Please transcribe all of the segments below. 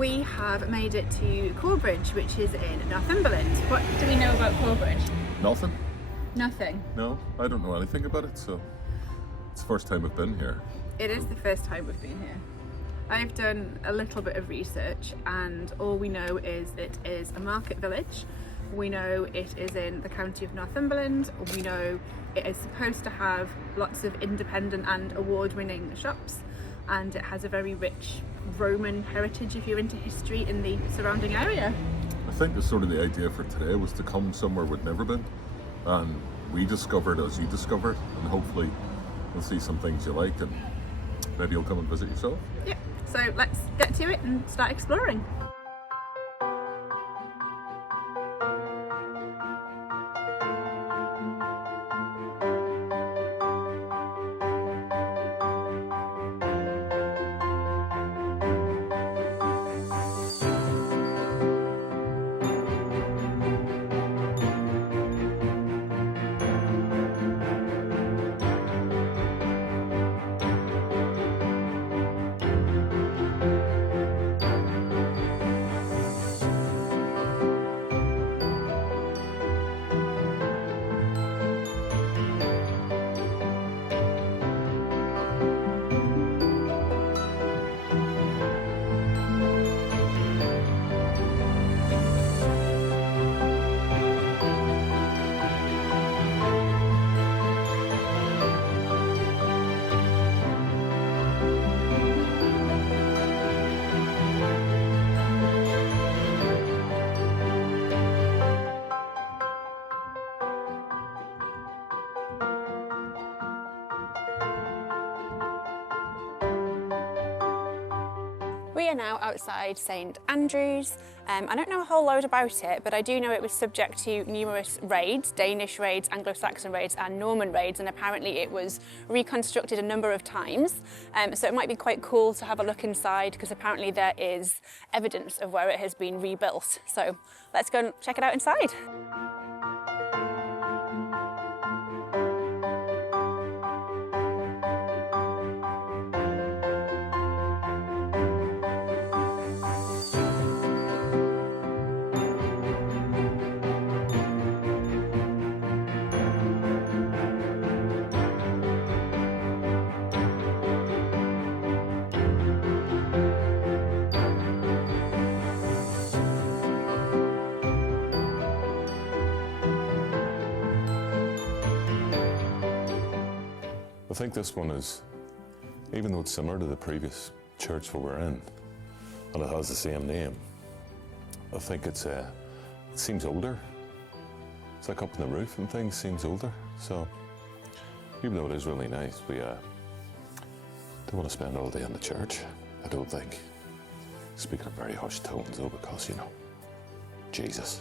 We have made it to Corbridge, which is in Northumberland. What do we know about Corbridge? Nothing? Nothing. No, I don't know anything about it, so it's the first time I've been here. It is the first time we've been here. I've done a little bit of research and all we know is it is a market village. We know it is in the county of Northumberland. We know it is supposed to have lots of independent and award-winning shops, and it has a very rich Roman heritage if you're into history in the surrounding area. I think the idea for today was to come somewhere we'd never been, and we discovered as you discovered, and hopefully you'll see some things you like and maybe you'll come and visit yourself. Yeah, so let's get to it and start exploring. We are now outside St Andrews. I don't know a whole load about it, but I do know it was subject to numerous raids, Danish raids, Anglo-Saxon raids and Norman raids, and apparently it was reconstructed a number of times. So it might be quite cool to have a look inside because apparently there is evidence of where it has been rebuilt. So let's go and check it out inside. I think this one is, even though it's similar to the previous church that we're in, and it has the same name, I think it seems older. It's like up in the roof and things seems older. So even though it is really nice, we don't want to spend all day in the church, I don't think. Speaking of very hushed tones though, because, you know, Jesus.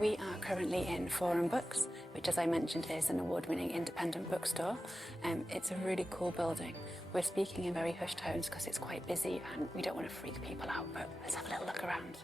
We are currently in Forum Books, which, as I mentioned, is an award-winning independent bookstore. It's a really cool building. We're speaking in very hushed tones because it's quite busy and we don't want to freak people out, but let's have a little look around.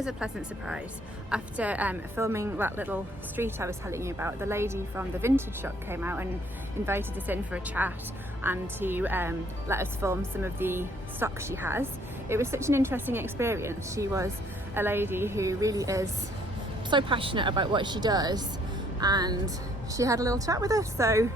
was a pleasant surprise. After filming that little street I was telling you about, the lady from the vintage shop came out and invited us in for a chat and to let us film some of the stock she has. It was such an interesting experience. She was a lady who really is so passionate about what she does, and she had a little chat with us. So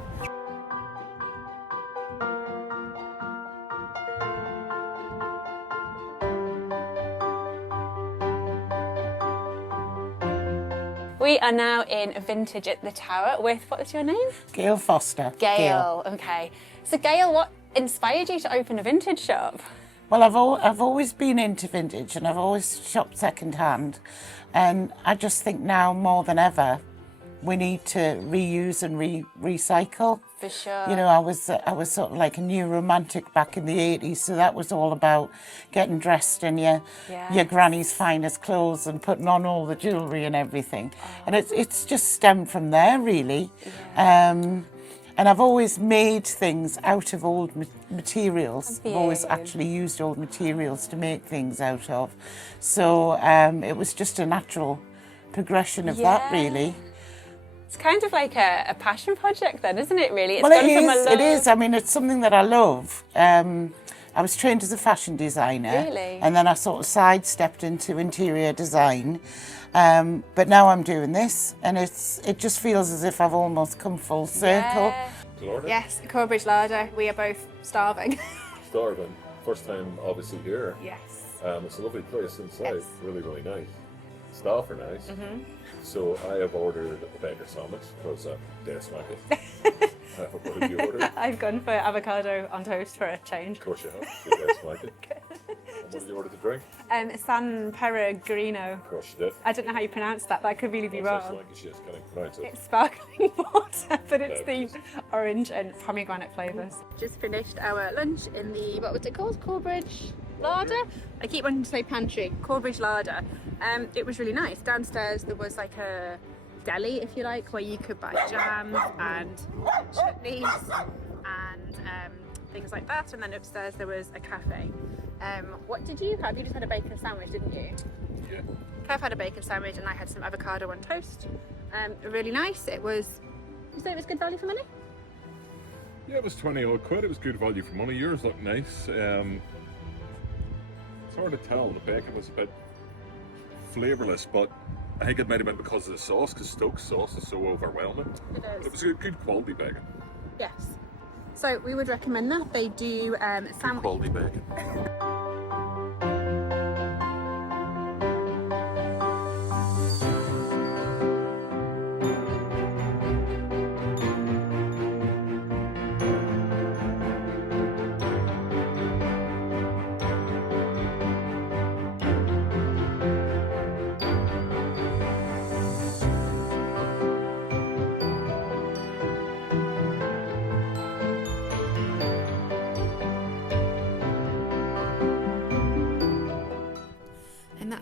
we are now in Vintage at the Tower with, what's your name? Gail Foster. Gail. Okay. So Gail, what inspired you to open a vintage shop? Well, I've always been into vintage and I've always shopped second hand, and I just think now more than ever we need to reuse and recycle. For sure. You know, I was sort of like a new romantic back in the 80s, so that was all about getting dressed in your granny's finest clothes and putting on all the jewellery and everything. And it's just stemmed from there, really. Yeah. And I've always made things out of old materials. I've always actually used old materials to make things out of. So it was just a natural progression of that, really. It's kind of like a passion project then, isn't it, really? It's well, gone from a love. It is. I mean, it's something that I love. I was trained as a fashion designer. Really? And then I sort of sidestepped into interior design. But now I'm doing this, and it just feels as if I've almost come full circle. Yeah. Larder? Yes, Corbridge larder. We are both starving. Starving. First time, obviously, here. Yes. It's a lovely place inside. Yes. Really, really nice. Staff are nice. So I have ordered a bacon sandwich because they smack it. What have you ordered? I've gone for avocado on toast for a change. Of course you have. They smack it. And what have you ordered to drink? San Pellegrino. Of course you did. I don't know how you pronounce that, but I could really be wrong. Like she is, can I pronounce it? It's sparkling water, but it's the orange and pomegranate flavours. Just finished our lunch in the, what was it called? Corbridge larder? I keep wanting to say pantry. Corbridge larder. It was really nice. Downstairs there was like a deli, if you like, where you could buy jams and chutneys and things like that. And then upstairs there was a cafe. What did you have? You just had a bacon sandwich, didn't you? Yeah. Kev had a bacon sandwich and I had some avocado on toast. Really nice. It was, you say it was good value for money? Yeah, it was 20 odd quid. It was good value for money. Yours looked nice. It's hard to tell. The bacon was a bit flavourless, but I think it might have been because of the sauce, because Stokes sauce is so overwhelming. It is. But it was a good quality bacon. Yes. So we would recommend that. They do Good quality bacon.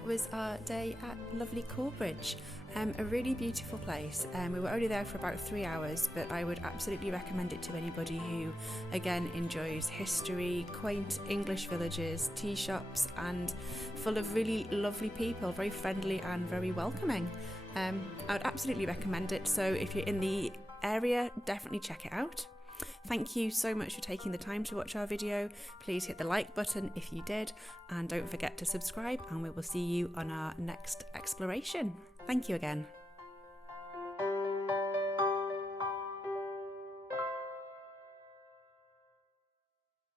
Was our day at lovely Corbridge. A really beautiful place. We were only there for about 3 hours, but I would absolutely recommend it to anybody who again enjoys history, quaint English villages, tea shops, and full of really lovely people, very friendly and very welcoming. I would absolutely recommend it, so if you're in the area, definitely check it out. Thank you so much for taking the time to watch our video. Please hit the like button if you did, and don't forget to subscribe, and we will see you on our next exploration. Thank you again.